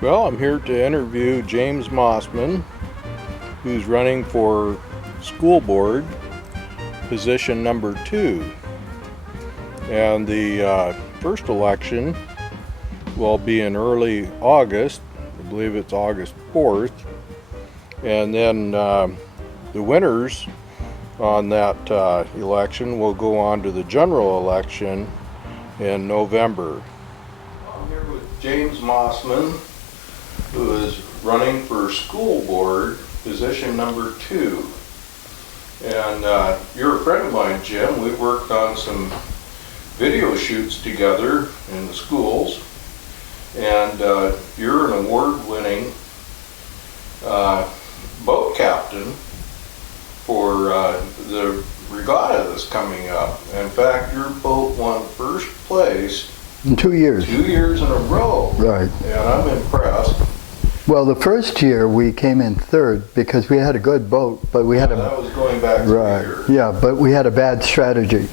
Well, I'm here to interview James Mossman, who's running for school board, position number 2. And the first election will be in early August. I believe it's August 4th. And then the winners on that election will go on to the general election in November. I'm here with James Mossman, who is running for school board, position number 2. And you're a friend of mine, Jim. We've worked on some video shoots together in the schools. And you're an award-winning boat captain for the regatta that's coming up. In fact, your boat won first place in 2 years. 2 years in a row. Right. And I'm impressed. Well, the first year we came in third because we had a good boat, but we had that was going back to right. the year. Yeah, but we had a bad strategy.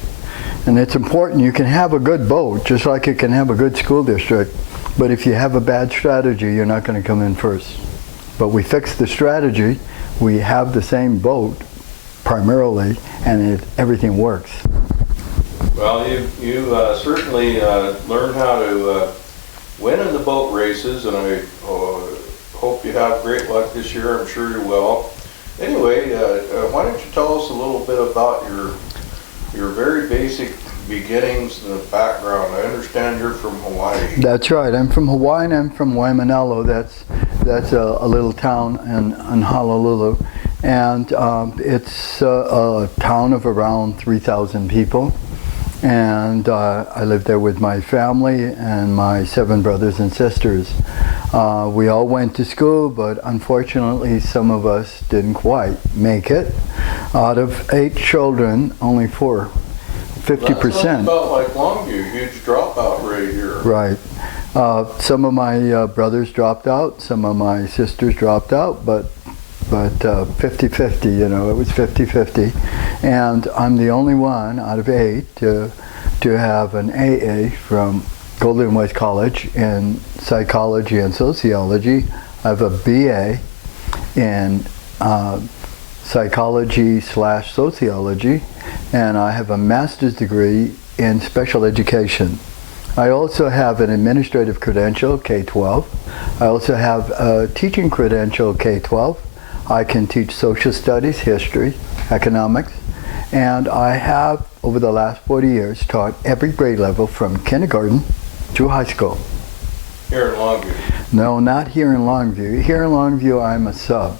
And it's important, you can have a good boat just like you can have a good school district, but if you have a bad strategy, you're not going to come in first. But we fixed the strategy, we have the same boat primarily, and everything works. Well, you certainly learned how to win in the boat races, and I hope you have great luck this year. I'm sure you will. Anyway, why don't you tell us a little bit about your very basic beginnings and the background. I understand you're from Hawaii. That's right. I'm from Hawaii, and I'm from Waimanalo. That's a little town in Honolulu, and it's a town of around 3,000 people. And I lived there with my family and my 7 brothers and sisters. We all went to school, but unfortunately some of us didn't quite make it. Out of 8 children, only 4, 50%. That sounds about like Longview, huge dropout rate here. Right. Some of my brothers dropped out, some of my sisters dropped out, but 50-50, it was 50-50. And I'm the only one out of 8 to have an AA from Golden West College in psychology and sociology. I have a BA in psychology/sociology, and I have a master's degree in special education. I also have an administrative credential, K-12. I also have a teaching credential, K-12. I can teach social studies, history, economics, and I have, over the last 40 years, taught every grade level from kindergarten to high school. Here in Longview? No, not here in Longview. Here in Longview, I'm a sub.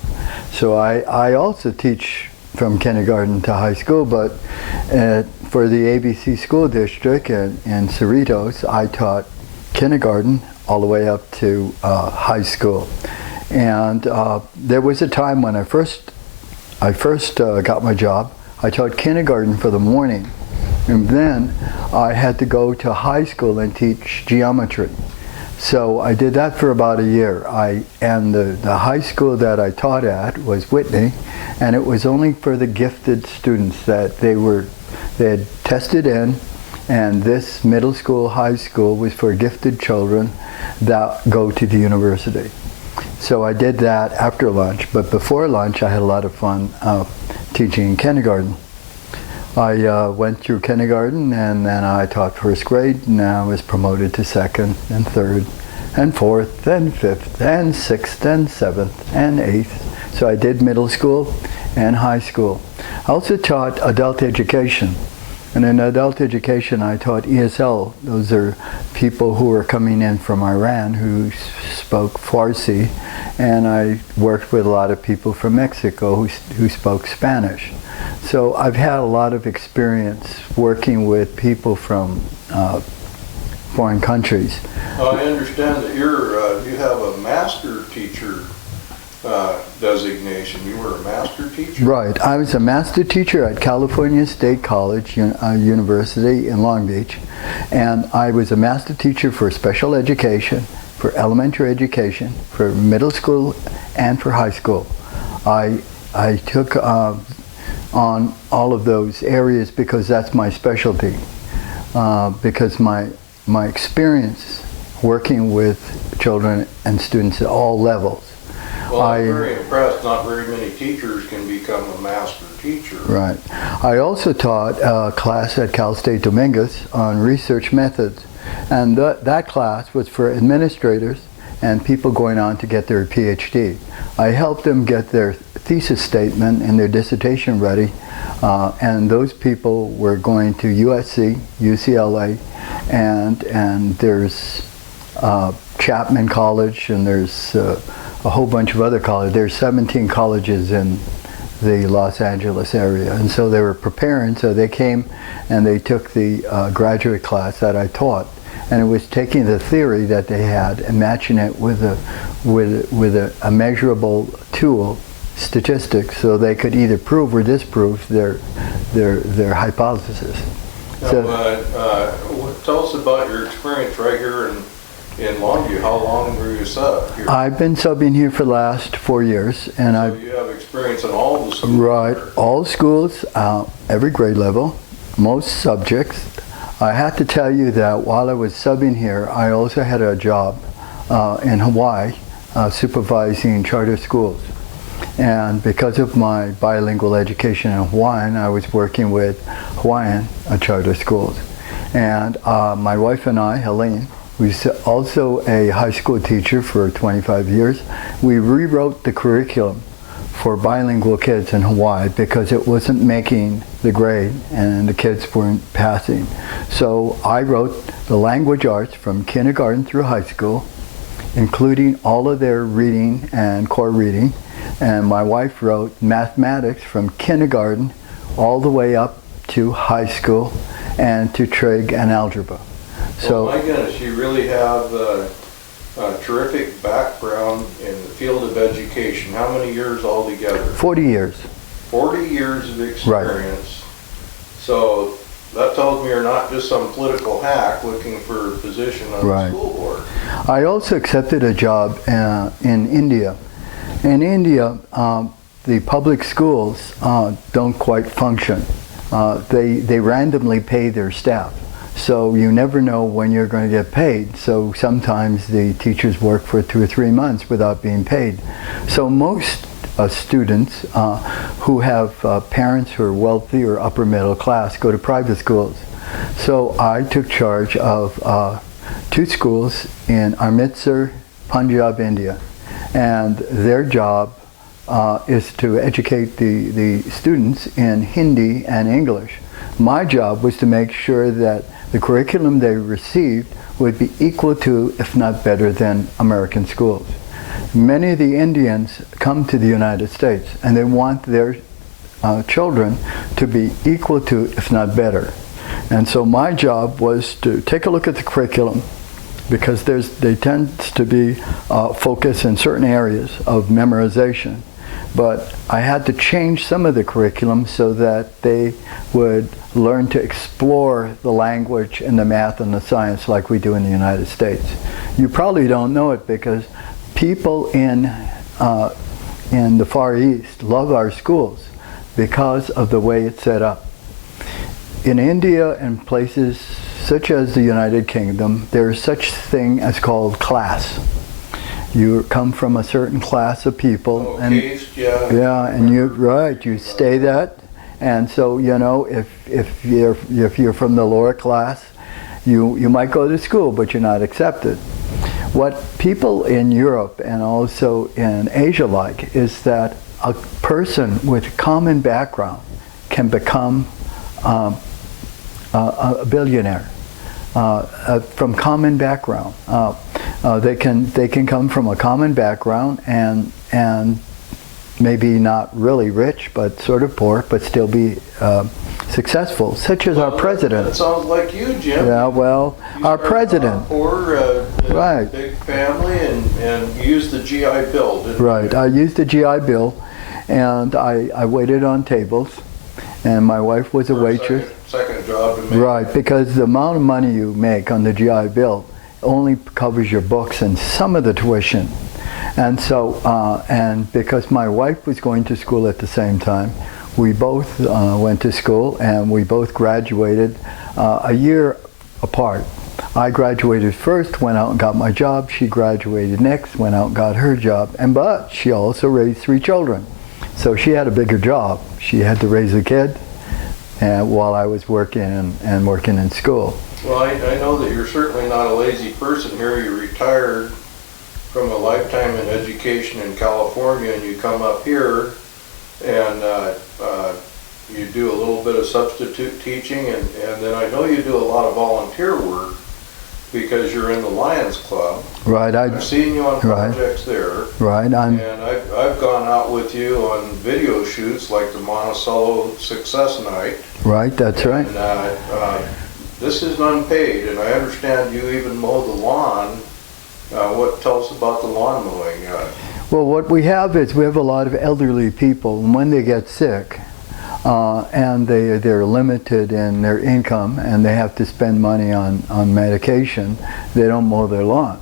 So I also teach from kindergarten to high school, but for the ABC School District in Cerritos, I taught kindergarten all the way up to high school. And there was a time when I first got my job, I taught kindergarten for the morning, and then I had to go to high school and teach geometry. So I did that for about a year. And the high school that I taught at was Whitney, and it was only for the gifted students that they had tested in, and this middle school, high school was for gifted children that go to the university. So I did that after lunch, but before lunch I had a lot of fun teaching in kindergarten. I went through kindergarten, and then I taught first grade, and I was promoted to second and third and fourth and fifth and sixth and seventh and eighth. So I did middle school and high school. I also taught adult education. And in adult education, I taught ESL. Those are people who were coming in from Iran who spoke Farsi. And I worked with a lot of people from Mexico who spoke Spanish. So I've had a lot of experience working with people from foreign countries. I understand that you have a master teacher designation. You were a master teacher? Right. I was a master teacher at California State College University in Long Beach, and I was a master teacher for special education, for elementary education, for middle school, and for high school. I took on all of those areas because that's my specialty. Because my experience working with children and students at all levels. Well, I'm very impressed. Not very many teachers can become a master teacher. Right. I also taught a class at Cal State Dominguez on research methods. And that class was for administrators and people going on to get their PhD. I helped them get their thesis statement and their dissertation ready. And those people were going to USC, UCLA, and there's Chapman College, and there's a whole bunch of other colleges. There's 17 colleges in the Los Angeles area, and so they were preparing, so they came and they took the graduate class that I taught, and it was taking the theory that they had and matching it with a measurable tool, statistics, so they could either prove or disprove their hypothesis. Now, tell us about your experience right here in Longview. How long were you sub here? I've been subbing here for the last 4 years, and so you have experience in all the schools. Right, all schools, every grade level, most subjects. I have to tell you that while I was subbing here, I also had a job in Hawaii supervising charter schools. And because of my bilingual education in Hawaiian, I was working with Hawaiian charter schools. And my wife and I, Helene, who's also a high school teacher for 25 years, we rewrote the curriculum for bilingual kids in Hawaii because it wasn't making the grade and the kids weren't passing. So I wrote the language arts from kindergarten through high school, including all of their reading and core reading. And my wife wrote mathematics from kindergarten all the way up to high school and to trig and algebra. So, well, my goodness, you really have a terrific background in the field of education. How many years altogether? 40 years. 40 years of experience. Right. So that tells me you're not just some political hack looking for a position on the school board. I also accepted a job in India. In India, the public schools don't quite function. They randomly pay their staff. So you never know when you're going to get paid. So sometimes the teachers work for 2 or 3 months without being paid. So most students who have parents who are wealthy or upper middle class go to private schools. So I took charge of 2 schools in Amritsar, Punjab, India. And their job is to educate the students in Hindi and English. My job was to make sure that the curriculum they received would be equal to, if not better than, American schools. Many of the Indians come to the United States and they want their children to be equal to, if not better. And so my job was to take a look at the curriculum, because they tend to be focused in certain areas of memorization. But I had to change some of the curriculum so that they would learn to explore the language and the math and the science like we do in the United States. You probably don't know it because people in the Far East love our schools because of the way it's set up. In India and places such as the United Kingdom, there is such thing as called class. You come from a certain class of people, and you stay that, and so if you're from the lower class, you might go to school, but you're not accepted. What people in Europe and also in Asia like is that a person with common background can become a billionaire. From common background. They can come from a common background and maybe not really rich, but sort of poor, but still be successful, such as our president. That sounds like you, Jim. Yeah, well, our president. Poor, right. Big family, and you used the GI Bill, didn't you? Right, I used the GI Bill, and I waited on tables, and my wife was a waitress. Second job to make. Right, because the amount of money you make on the GI Bill only covers your books and some of the tuition. And so, and because my wife was going to school at the same time, we both went to school and we both graduated a year apart. I graduated first, went out and got my job. She graduated next, went out and got her job. But she also raised 3 children. So she had a bigger job. She had to raise a kid while I was working and working in school. Well, I know that you're certainly not a lazy person here. You retired from a lifetime in education in California, and you come up here and you do a little bit of substitute teaching, and then I know you do a lot of volunteer work because you're in the Lions Club. Right. I've seen you on projects there. Right. And I've gone out with you on video shoots like the Monticello Success Night. Right, that's right. And this is unpaid, and I understand you even mow the lawn. Tell us about the lawn mowing. Well, what we have is we have a lot of elderly people, and when they get sick, and they're limited in their income and they have to spend money on medication, they don't mow their lawn.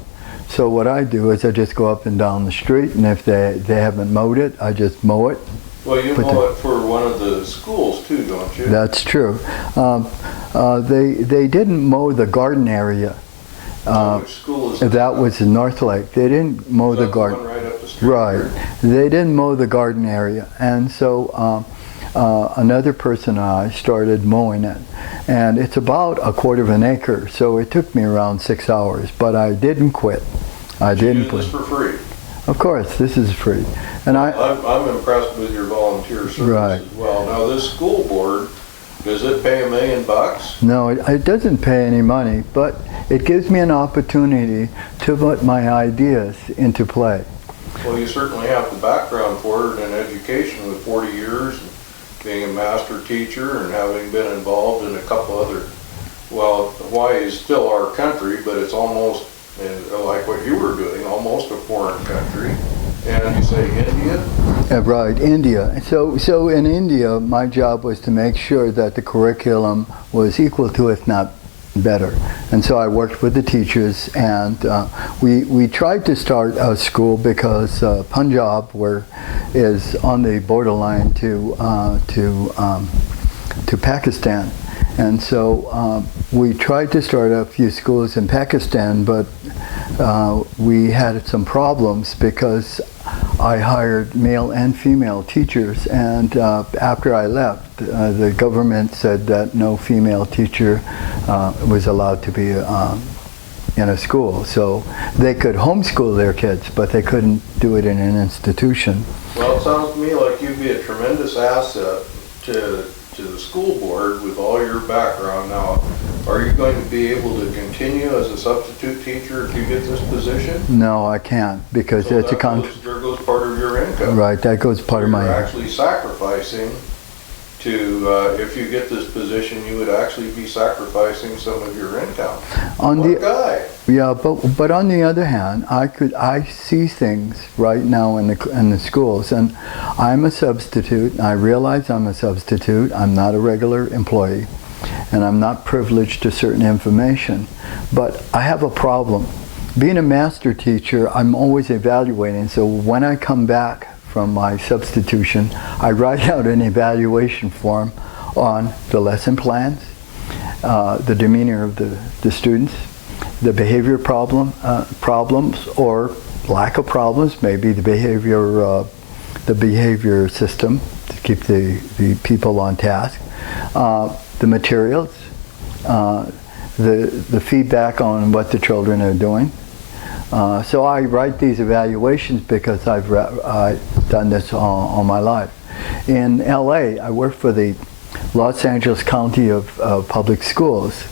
So what I do is I just go up and down the street, and if they haven't mowed it, I just mow it. Well, you mow it for one of the schools too, don't you? That's true. They didn't mow the garden area. Which school is that? That was in North Lake. They didn't mow the garden. Right up the street. Right. They didn't mow the garden area, and so another person and I started mowing it, and it's about 1/4 acre. So it took me around 6 hours, but I didn't quit. I didn't quit. You do this for free? Of course, this is free, and I'm impressed with your volunteer service right. as well. Now, this school board, does it pay $1 million? No, it doesn't pay any money, but it gives me an opportunity to put my ideas into play. Well, you certainly have the background for it in education with 40 years, and being a master teacher and having been involved in a couple other, well, Hawaii is still our country, but it's almost, like what you were doing, almost a foreign country. And you say India? Right, India. So in India, my job was to make sure that the curriculum was equal to, if not better. And so I worked with the teachers, and we tried to start a school because Punjab is on the borderline to Pakistan. And so we tried to start a few schools in Pakistan, but we had some problems because I hired male and female teachers, and after I left, the government said that no female teacher was allowed to be in a school. So they could homeschool their kids, but they couldn't do it in an institution. Well, it sounds to me like you'd be a tremendous asset to the school board with all your background. Now, are you going to be able to continue as a substitute teacher if you get this position? No, I can't, because so it's a contract. There goes part of your income. Right, that goes part of my income. You're actually sacrificing to, if you get this position, you would actually be sacrificing some of your income. Yeah, but on the other hand, I see things right now in the schools, and I'm a substitute, and I realize I'm a substitute. I'm not a regular employee, and I'm not privileged to certain information, but I have a problem. Being a master teacher, I'm always evaluating, so when I come back from my substitution, I write out an evaluation form on the lesson plans, the demeanor of the students, the behavior problems or lack of problems, maybe the behavior system to keep the people on task, the materials, the feedback on what the children are doing. So I write these evaluations because I've done this all my life. In LA, I worked for the Los Angeles County of Public Schools,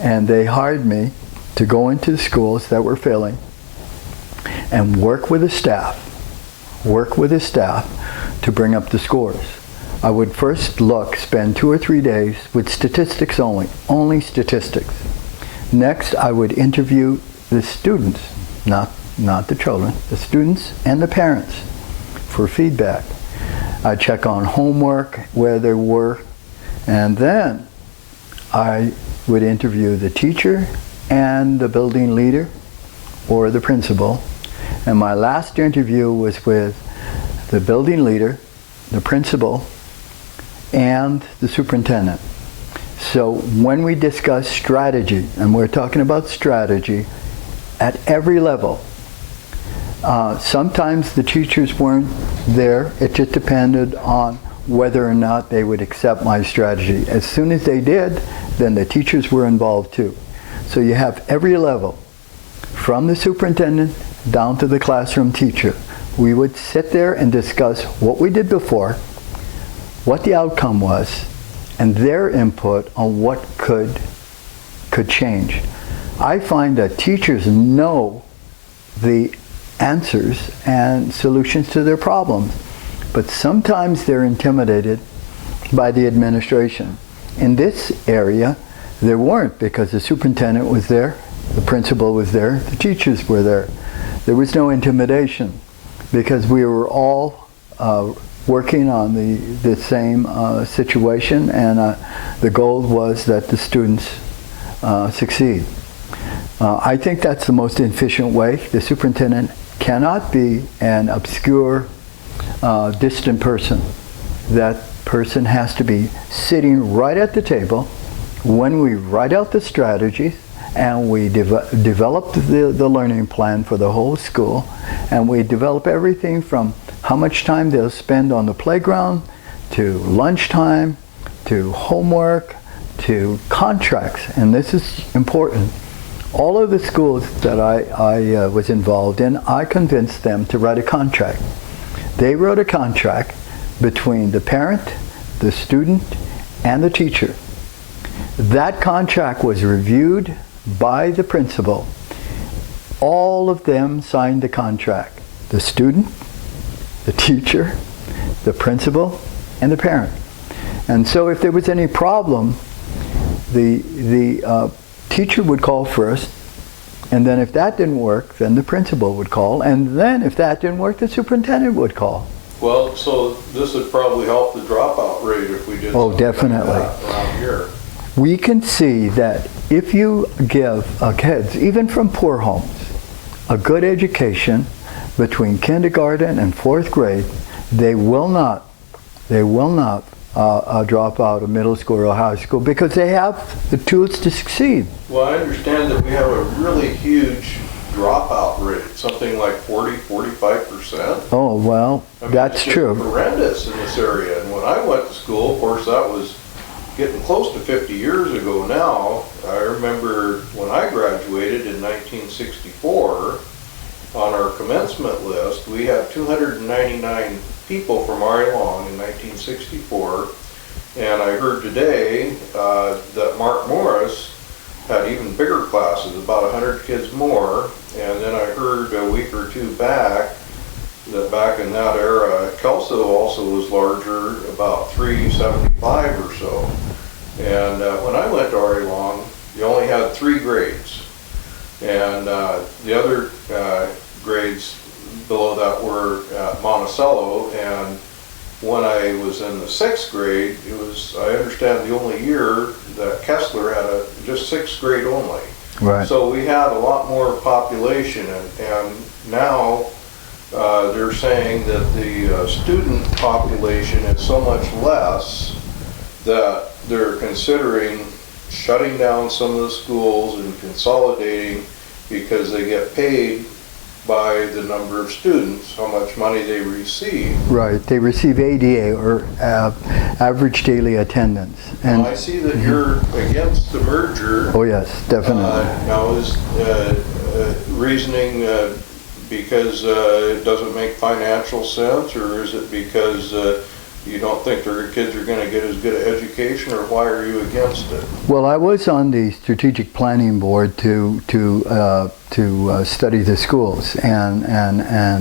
and they hired me to go into the schools that were failing and work with the staff to bring up the scores. I would first spend 2 or 3 days with statistics only statistics. Next, I would interview the students, not the children, the students and the parents for feedback. I'd check on homework, where they were, and then I would interview the teacher and the building leader or the principal. And my last interview was with the building leader, the principal, and the superintendent. So when we discuss strategy, and we're talking about strategy at every level, sometimes the teachers weren't there. It just depended on whether or not they would accept my strategy. As soon as they did, then the teachers were involved too. So you have every level, from the superintendent down to the classroom teacher. We would sit there and discuss what we did before, what the outcome was, and their input on what could change. I find that teachers know the answers and solutions to their problems, but sometimes they're intimidated by the administration. In this area, there weren't, because the superintendent was there, the principal was there, the teachers were there. There was no intimidation because we were all working on the same situation, and the goal was that the students succeed. I think that's the most efficient way. The superintendent cannot be an obscure, distant person. That person has to be sitting right at the table when we write out the strategies and we develop the learning plan for the whole school, and we develop everything from how much time they'll spend on the playground, to lunchtime, to homework, to contracts. And this is important. All of the schools that I was involved in, I convinced them to write a contract. They wrote a contract between the parent, the student, and the teacher. That contract was reviewed by the principal. All of them signed the contract. The student, the teacher, the principal, and the parent. And so if there was any problem, the teacher would call first, and then if that didn't work, then the principal would call, and then if that didn't work, the superintendent would call. Well, so this would probably help the dropout rate if we did definitely. Like that around here. We can see that if you give kids, even from poor homes, a good education between kindergarten and 4th grade, they will not drop out of middle school or high school because they have the tools to succeed. Well, I understand that we have a really huge dropout rate, something like 40–45%. Oh, well, I mean, that's it's true. Horrendous in this area. And when I went to school, of course, that was getting close to 50 years ago now. I remember when I graduated in 1964, on our commencement list, we had 299 people from RA Long in 1964. And I heard today that Mark Morris had even bigger classes, about 100 kids more. And then I heard a week or two back that back in that era, Kelso also was larger, about 375 or so. And when I went to RA Long, you only had 3 grades. And the other grades below that were at Monticello. And when I was in the 6th grade, it was, I understand, the only year that Kessler had just 6th grade only. Right. So we had a lot more population, and now they're saying that the student population is so much less that they're considering shutting down some of the schools and consolidating because they get paid by the number of students, how much money they receive. Right, they receive ADA, or average daily attendance. And I see that you're against the merger. oh yes, definitely. Now is reasoning because it doesn't make financial sense, or is it because you don't think their kids are going to get as good an education, or why are you against it? Well, I was on the strategic planning board to study the schools and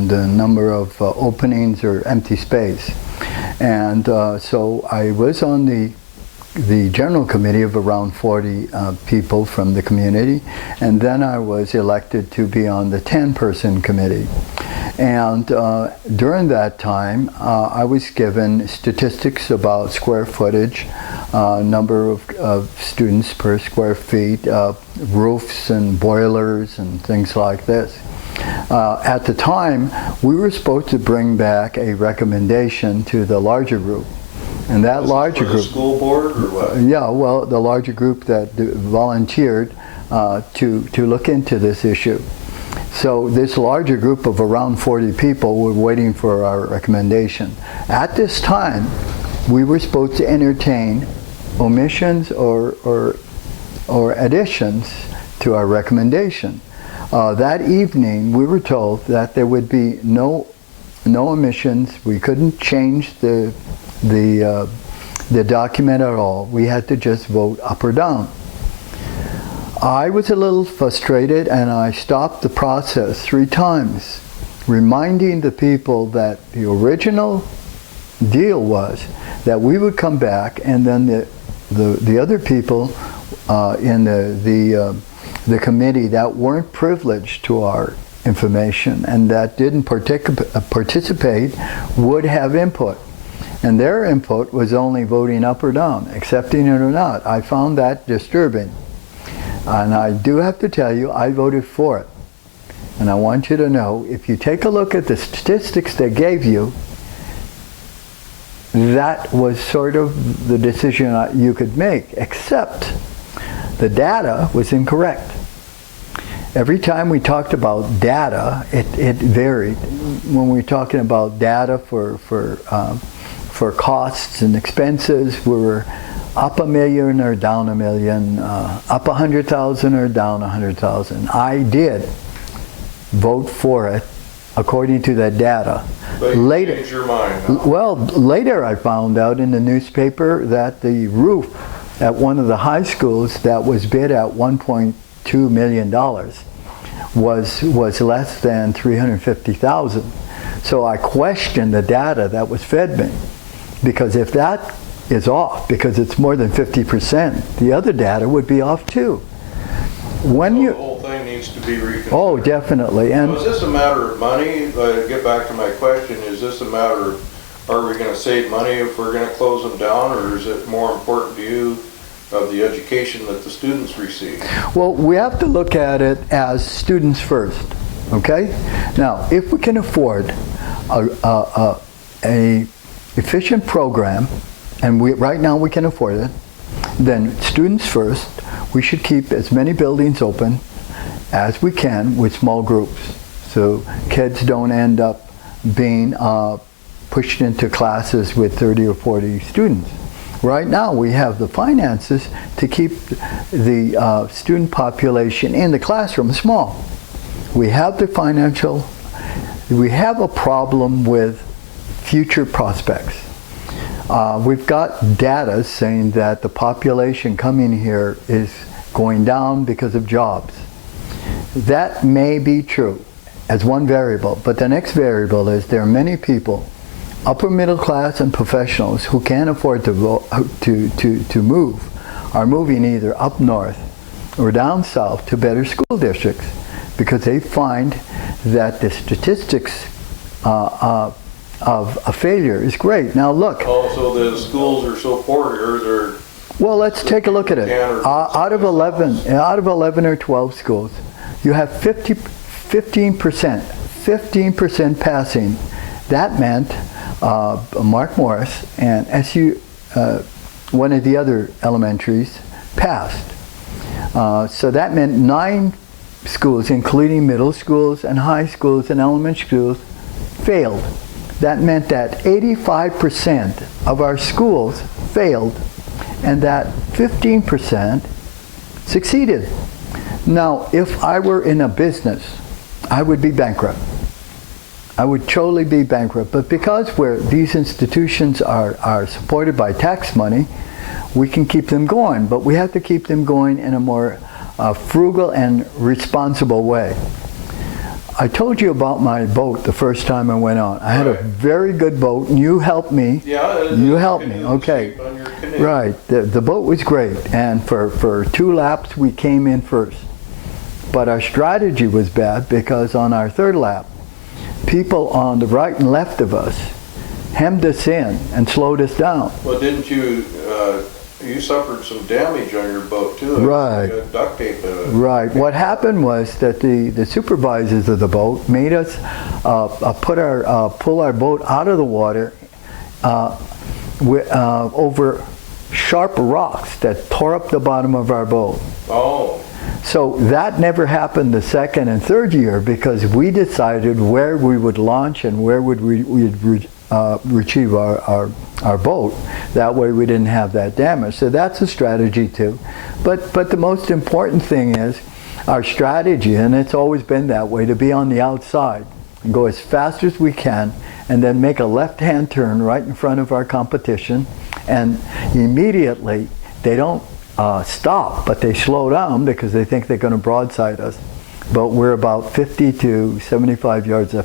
the number of openings or empty space, and so I was on the general committee of around 40 people from the community, and then I was elected to be on the 10-person committee. And during that time, I was given statistics about square footage, number of students per square feet, roofs and boilers and things like this. At the time, we were supposed to bring back a recommendation to the larger group. And that larger For the group, school board or what? yeah, well, the larger group that volunteered to look into this issue. So this larger group of around 40 people were waiting for our recommendation. At this time, we were supposed to entertain omissions or additions to our recommendation. That evening, we were told that there would be no omissions. We couldn't change the document at all. We had to just vote up or down. I was a little frustrated, and I stopped the process 3 times, reminding the people that the original deal was that we would come back, and then the other people in the committee that weren't privileged to our information and that didn't participate would have input. And their input was only voting up or down, accepting it or not. I found that disturbing. And I do have to tell you, I voted for it. And I want you to know, if you take a look at the statistics they gave you, that was sort of the decision you could make, except the data was incorrect. Every time we talked about data, it varied. When we were talking about data for costs and expenses, we were up $1 million or down $1 million, up 100,000 or down 100,000. I did vote for it according to that data. But you changed your mind, huh? Well, later I found out in the newspaper that the roof at one of the high schools that was bid at $1.2 million was less than 350,000. So I questioned the data that was fed me, because if that is off, because it's more than 50%, the other data would be off too. When So you, the whole thing needs to be reconsidered. oh, definitely. And So is this a matter of money? Get back to my question. Is this a matter of, are we going to save money if we're going to close them down, or is it more important to you of the education that the students receive? well, we have to look at it as students first, okay? Now, if we can afford a efficient program, and right now we can afford it, then students first. We should keep as many buildings open as we can with small groups, so kids don't end up being pushed into classes with 30 or 40 students. Right now we have the finances to keep the student population in the classroom small. We have the financial, we have a problem with future prospects. We've got data saying that the population coming here is going down because of jobs. That may be true as one variable, but the next variable is there are many people, upper middle class and professionals, who can't afford to move, are moving either up north or down south to better school districts because they find that the statistics of a failure is great. Now look. Also, the schools are so poor here, they're... Well, let's take a look at it. Out of 11 or 12 schools, you have 15% passing. That meant Mark Morris and SU, one of the other elementaries, passed. So that meant 9 schools, including middle schools and high schools and elementary schools, failed. That meant that 85% of our schools failed, and that 15% succeeded. Now, if I were in a business, I would be bankrupt. I would totally be bankrupt. But because these institutions are supported by tax money, we can keep them going. But we have to keep them going in a more frugal and responsible way. I told you about my boat the first time I went on. I had a very good boat, and you helped me. Yeah, you helped me. Okay. Right. The boat was great, and for 2 laps we came in first. But our strategy was bad because on our 3rd lap, people on the right and left of us hemmed us in and slowed us down. Well, didn't you? You suffered some damage on your boat too. Right. You had duct tape. Right. What happened was that the supervisors of the boat made us pull our boat out of the water over sharp rocks that tore up the bottom of our boat. Oh. So that never happened the second and third year because we decided where we would launch and where would we'd retrieve our boat. That way we didn't have that damage. So that's a strategy too. But the most important thing is our strategy, and it's always been that way, to be on the outside and go as fast as we can and then make a left-hand turn right in front of our competition, and immediately they don't stop, but they slow down because they think they're going to broadside us. But we're about 50 to 75 yards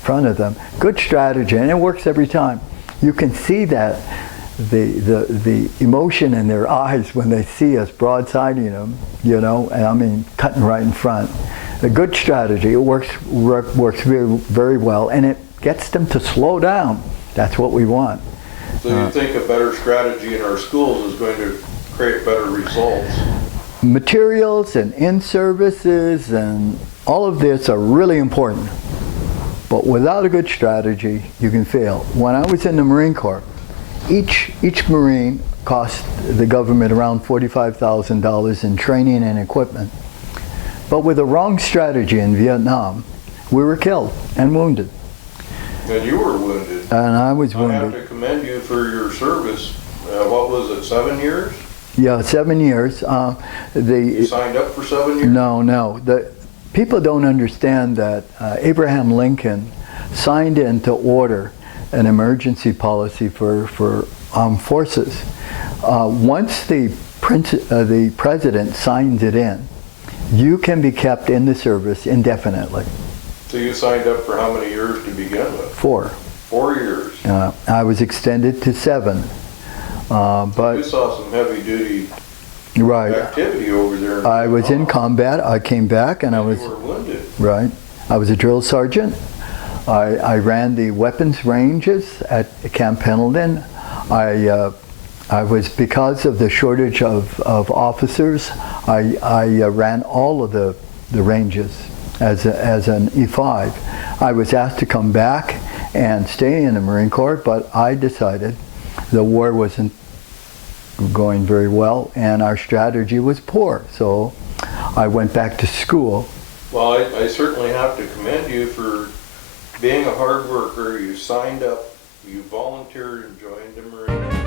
front of them. Good strategy, and it works every time. You can see that the emotion in their eyes when they see us broadsiding them, you know, and I mean cutting right in front. A good strategy. It works very, very well, and it gets them to slow down. That's what we want. So you think a better strategy in our schools is going to create better results? Materials and in-services and all of this are really important. But without a good strategy, you can fail. When I was in the Marine Corps, each Marine cost the government around $45,000 in training and equipment. But with a wrong strategy in Vietnam, we were killed and wounded. And you were wounded. And I was wounded. I have to commend you for your service. What was it, 7 years? Yeah, 7 years. You signed up for 7 years? No. People don't understand that Abraham Lincoln signed into order an emergency policy for armed forces. Once the president signs it in, you can be kept in the service indefinitely. So you signed up for how many years to begin with? 4. 4 years. I was extended to 7. But you saw some heavy duty activity over there. I was in combat. I came back and I was. You were wounded. Right. I was a drill sergeant. I ran the weapons ranges at Camp Pendleton. I was, because of the shortage of officers, I ran all of the ranges as an E5. I was asked to come back and stay in the Marine Corps, but I decided the war wasn't going very well and our strategy was poor. So I went back to school. Well, I certainly have to commend you for being a hard worker. You signed up, you volunteered and joined the Marine.